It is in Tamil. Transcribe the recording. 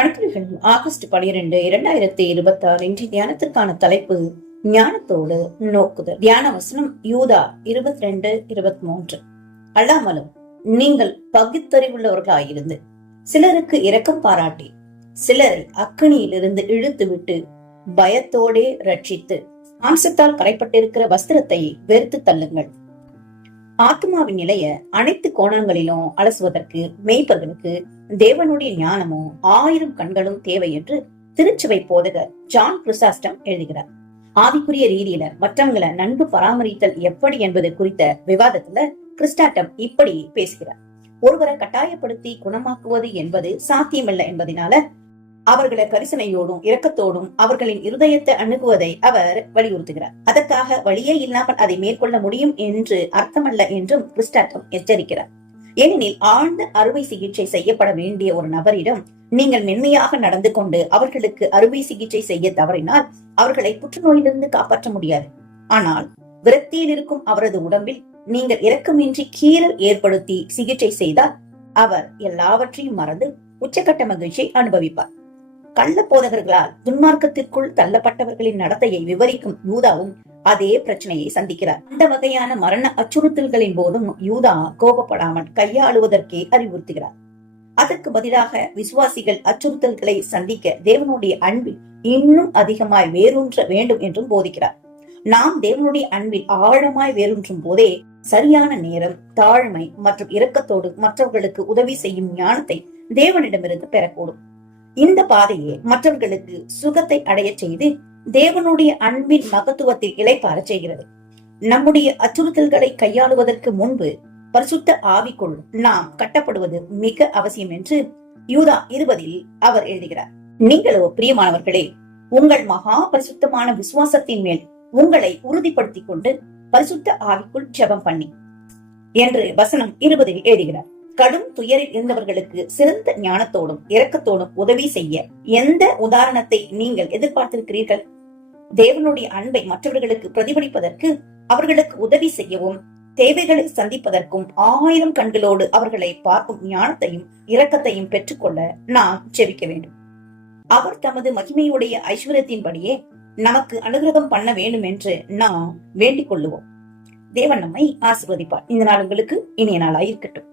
கணக்குகள் ஆகஸ்ட் 12 2026 இன்றைய தியானத்திற்கான தலைப்பு ஞானத்தோடு நோக்குதல். தியான வசனம் யூதா 22:23. அல்லாமலும் நீங்கள் பகுத்தறிவுள்ளவர்களாயிருந்து சிலருக்கு இரக்கம் பாராட்டி சிலரை அக்கினியிலிருந்து இழுத்து விட்டு பயத்தோடே ரட்சித்து மாம்சத்தால் கரைப்பட்டிருக்கிற வஸ்திரத்தை வெறுத்து தள்ளுங்கள். ஆத்மாவின் நிலைய அனைத்து கோணங்களிலும் அலசுவதற்கு மேய்ப்பர்களுக்கு தேவனுடைய ஞானமும் 1000 கண்களும் தேவை என்று திருச்சபை போதகர் ஜான் கிறிஸ்டாஸ்டம் எழுதுகிறார். ஆவிக்குரிய ரீதியில மற்றவங்களை நன்கு பராமரித்தல் எப்படி என்பது குறித்த விவாதத்துல கிறிஸ்டாட்டம் இப்படி பேசுகிறார். ஒருவரை கட்டாயப்படுத்தி குணமாக்குவது என்பது சாத்தியமில்லை என்பதனால அவர்களை கரிசனையோடும் இரக்கத்தோடும் அவர்களின் இருதயத்தை அணுகுவதை அவர் வலியுறுத்துகிறார். அதற்காக வழியே இல்லாமல் அதை மேற்கொள்ள முடியும் என்று அர்த்தமல்ல என்றும் கிறிஸ்டாட்டம் எச்சரிக்கிறார். ஏனெனில் ஆழ்ந்த அறுவை சிகிச்சை செய்யப்பட வேண்டிய ஒரு நபரிடம் நீங்கள் மென்மையாக நடந்து கொண்டு அவர்களுக்கு அறுவை சிகிச்சை செய்ய தவறினால் அவர்களை புற்றுநோயிலிருந்து காப்பாற்ற முடியாது. ஆனால் விரக்தியில் இருக்கும் அவரது உடம்பில் நீங்கள் இரக்கமின்றி கீறல் ஏற்படுத்தி சிகிச்சை செய்தால் அவர் எல்லாவற்றையும் மறந்து உச்சக்கட்ட மகிழ்ச்சியை அனுபவிப்பார். கள்ள போதகர்களால் துன்மார்க்கத்திற்குள் தள்ளப்பட்டவர்களின் நடத்தையை விவரிக்கும் யூதாவும் அதே பிரச்சனையை சந்திக்கிறார். அந்த வகையான மரண அச்சுறுத்தல்களின் போதும் யூதா கோபப்படாமல் கையாளுவதற்கே அறிவுறுத்துகிறார். அதற்கு பதிலாக விசுவாசிகள் அச்சுறுத்தல்களை சந்திக்க தேவனுடைய அன்பில் இன்னும் அதிகமாய் வேரூன்ற வேண்டும் என்றும் போதிக்கிறார். நாம் தேவனுடைய அன்பில் ஆழமாய் வேரூன்றும் போதே சரியான நேரம், தாழ்மை மற்றும் இரக்கத்தோடு மற்றவர்களுக்கு உதவி செய்யும் ஞானத்தை தேவனிடமிருந்து பெறக்கூடும். இந்த பாதையே மற்றவர்களுக்கு சுகத்தை அடைய செய்து தேவனுடைய அன்பின் மகத்துவத்தில் இளைப்பாற செய்கிறது. நம்முடைய அச்சுறுத்தல்களை கையாளுவதற்கு முன்பு பரிசுத்த ஆவிக்குள் நாம் கட்டப்படுவது மிக அவசியம் என்று யூதா 20 அவர் எழுதுகிறார். நீங்களோ பிரியமானவர்களே, உங்கள் மகா பரிசுத்தமான விசுவாசத்தின் மேல் உங்களை உறுதிப்படுத்திக் கொண்டு பரிசுத்த ஆவிக்குள் ஜெபம் பண்ணி என்று வசனம் 20 எழுதுகிறார். கடும் துயரில் இருந்தவர்களுக்கு சிறந்த ஞானத்தோடும் இரக்கத்தோடும் உதவி செய்ய எந்த உதாரணத்தை நீங்கள் எதிர்பார்த்திருக்கிறீர்கள்? தேவனுடைய அன்பை மற்றவர்களுக்கு பிரதிபலிப்பதற்கு, அவர்களுக்கு உதவி செய்யவும், தேவைகளை சந்திப்பதற்கும் 1000 கண்களோடு அவர்களை பார்க்கும் ஞானத்தையும் இரக்கத்தையும் பெற்றுக்கொள்ள நாம் ஜெபிக்க வேண்டும். அவர் தமது மகிமையுடைய ஐஸ்வர்யத்தின்படியே நமக்கு அனுகிரகம் பண்ண வேண்டும் என்று நாம் வேண்டிக் கொள்ளுவோம். தேவன் நம்மை ஆசீர்வதிப்பார். இந்த நாள் உங்களுக்கு இனிய நாளாய் இருக்கட்டும்.